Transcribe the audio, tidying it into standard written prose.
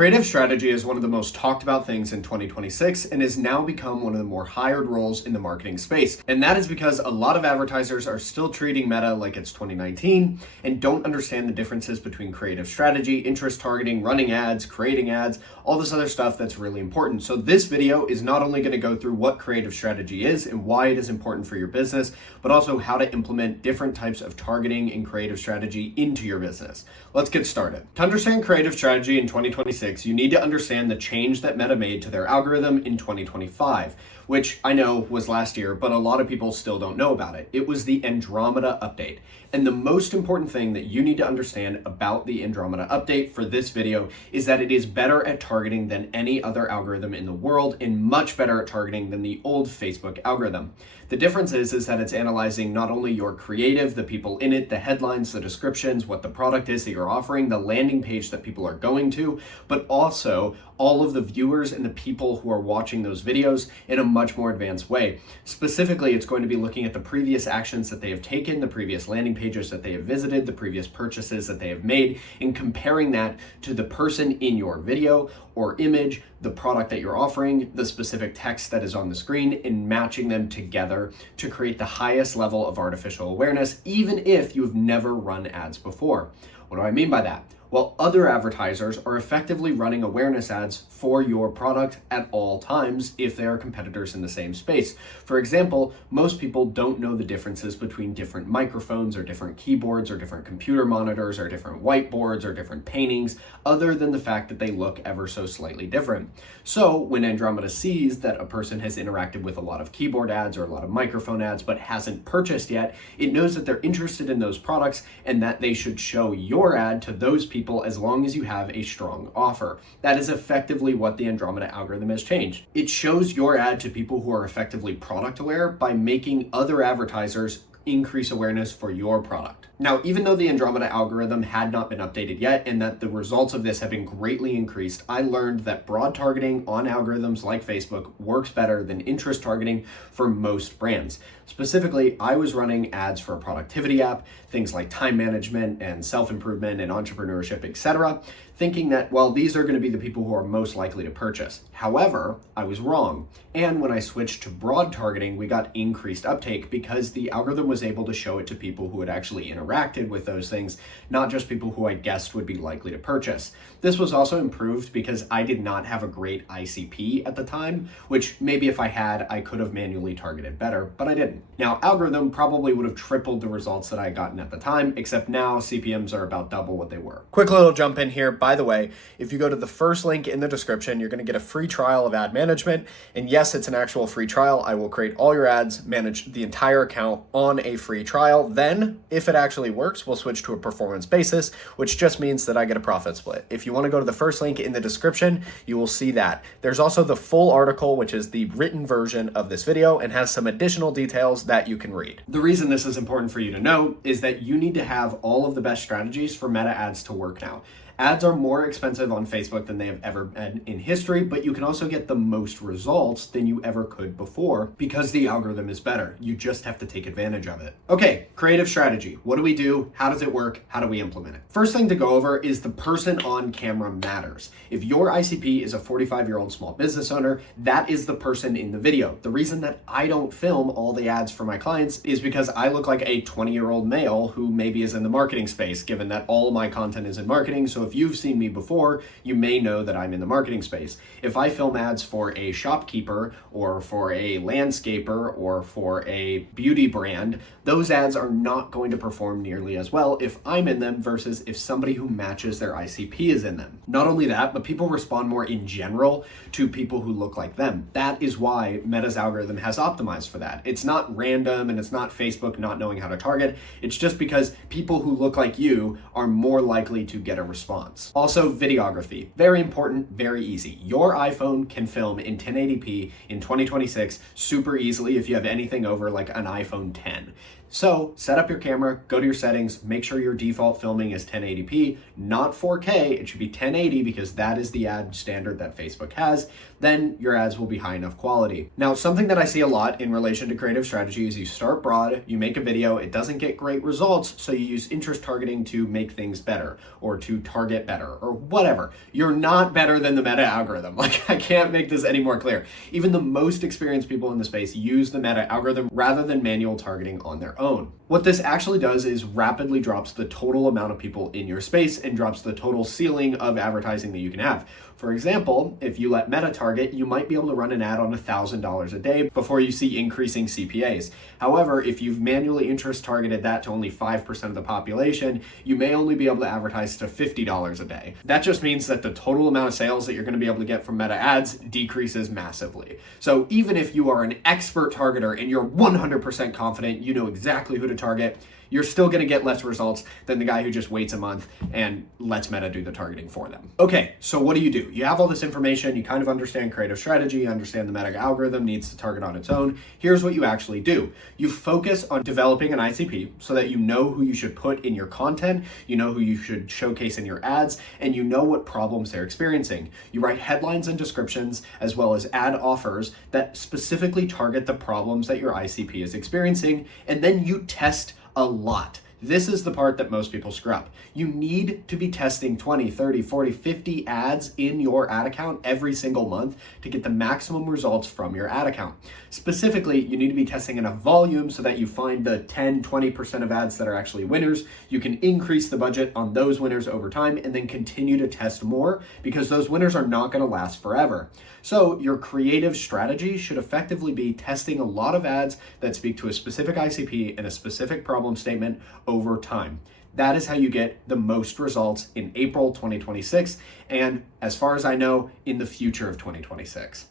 Creative strategy is one of the most talked about things in 2026 and has now become one of the more hired roles in the marketing space. And that is because a lot of advertisers are still treating Meta like it's 2019 and don't understand the differences between creative strategy, interest targeting, running ads, creating ads, all this other stuff that's really important. So this video is not only going to go through what creative strategy is and why it is important for your business, but also how to implement different types of targeting and creative strategy into your business. Let's get started. To understand creative strategy in 2026, you need to understand the change that Meta made to their algorithm in 2025, which I know was last year, but a lot of people still don't know about it. It was the Andromeda update. And the most important thing that you need to understand about the Andromeda update for this video is that it is better at targeting than any other algorithm in the world and much better at targeting than the old Facebook algorithm. The difference is that it's analyzing not only your creative, the people in it, the headlines, the descriptions, what the product is that you're offering, the landing page that people are going to, but also all of the viewers and the people who are watching those videos in a much more advanced way. Specifically, it's going to be looking at the previous actions that they have taken, the previous landing pages that they have visited, the previous purchases that they have made, and comparing that to the person in your video or image, the product that you're offering, the specific text that is on the screen, and matching them together to create the highest level of artificial awareness, even if you've never run ads before. What do I mean by that? Well, other advertisers are effectively running awareness ads for your product at all times if they are competitors in the same space. For example, most people don't know the differences between different microphones or different keyboards or different computer monitors or different whiteboards or different paintings, other than the fact that they look ever so slightly different. So when Andromeda sees that a person has interacted with a lot of keyboard ads or a lot of microphone ads but hasn't purchased yet, it knows that they're interested in those products and that they should show your ad to those people as long as you have a strong offer. That is effectively what the Andromeda algorithm has changed. It shows your ad to people who are effectively product aware by making other advertisers increase awareness for your product. Now, even though the Andromeda algorithm had not been updated yet and that the results of this have been greatly increased, I learned that broad targeting on algorithms like Facebook works better than interest targeting for most brands. Specifically, I was running ads for a productivity app, things like time management and self-improvement and entrepreneurship, etc., thinking that, well, these are going to be the people who are most likely to purchase. However, I was wrong. And when I switched to broad targeting, we got increased uptake because the algorithm was able to show it to people who had actually interacted with those things, not just people who I guessed would be likely to purchase. This was also improved because I did not have a great ICP at the time, which maybe if I had, I could have manually targeted better, but I didn't. Now, algorithm probably would have tripled the results that I had gotten at the time, except now CPMs are about double what they were. Quick little jump in here. By the way, if you go to the first link in the description, you're going to get a free trial of ad management. And yes, it's an actual free trial. I will create all your ads, manage the entire account on a free trial. Then, if it actually works, we'll switch to a performance basis, which just means that I get a profit split. If you want to go to the first link in the description, you will see that. There's also the full article, which is the written version of this video and has some additional details that you can read. The reason this is important for you to know is that you need to have all of the best strategies for Meta ads to work now. Ads are more expensive on Facebook than they have ever been in history, but you can also get the most results than you ever could before because the algorithm is better. You just have to take advantage of it. Okay, creative strategy. What do we do? How does it work? How do we implement it? First thing to go over is the person on camera matters. If your ICP is a 45-year-old small business owner, that is the person in the video. The reason that I don't film all the ads for my clients is because I look like a 20-year-old male who maybe is in the marketing space, given that all of my content is in marketing. So if you've seen me before, you may know that I'm in the marketing space. If I film ads for a shopkeeper or for a landscaper or for a beauty brand, those ads are not going to perform nearly as well if I'm in them versus if somebody who matches their ICP is in them. Not only that, but people respond more in general to people who look like them. That is why Meta's algorithm has optimized for that. It's not random and it's not Facebook not knowing how to target. It's just because people who look like you are more likely to get a response. Also, videography. Very important, very easy. Your iPhone can film in 1080p in 2026 super easily if you have anything over like an iPhone 10. So set up your camera, go to your settings, make sure your default filming is 1080p, not 4K. It should be 1080 because that is the ad standard that Facebook has. Then your ads will be high enough quality. Now, something that I see a lot in relation to creative strategy is you start broad, you make a video, it doesn't get great results, so you use interest targeting to make things better or to target better or whatever. You're not better than the meta algorithm. Like, I can't make this any more clear. Even the most experienced people in the space use the meta algorithm rather than manual targeting on their own. What this actually does is rapidly drops the total amount of people in your space and drops the total ceiling of advertising that you can have. For example, if you let Meta target, you might be able to run an ad on $1,000 a day before you see increasing CPAs. However, if you've manually interest targeted that to only 5% of the population, you may only be able to advertise to $50 a day. That just means that the total amount of sales that you're going to be able to get from Meta ads decreases massively. So even if you are an expert targeter and you're 100% confident you know exactly who to target, you're still going to get less results than the guy who just waits a month and lets Meta do the targeting for them. Okay, so what do? You have all this information, you kind of understand creative strategy, you understand the Meta algorithm needs to target on its own. Here's what you actually do. You focus on developing an ICP so that you know who you should put in your content, you know who you should showcase in your ads, and you know what problems they're experiencing. You write headlines and descriptions as well as ad offers that specifically target the problems that your ICP is experiencing, and then you test a lot. This is the part that most people screw up. You need to be testing 20, 30, 40, 50 ads in your ad account every single month to get the maximum results from your ad account. Specifically, you need to be testing enough volume so that you find the 10, 20% of ads that are actually winners. You can increase the budget on those winners over time and then continue to test more because those winners are not going to last forever. So your creative strategy should effectively be testing a lot of ads that speak to a specific ICP and a specific problem statement over time. That is how you get the most results in April 2026, and as far as I know, in the future of 2026.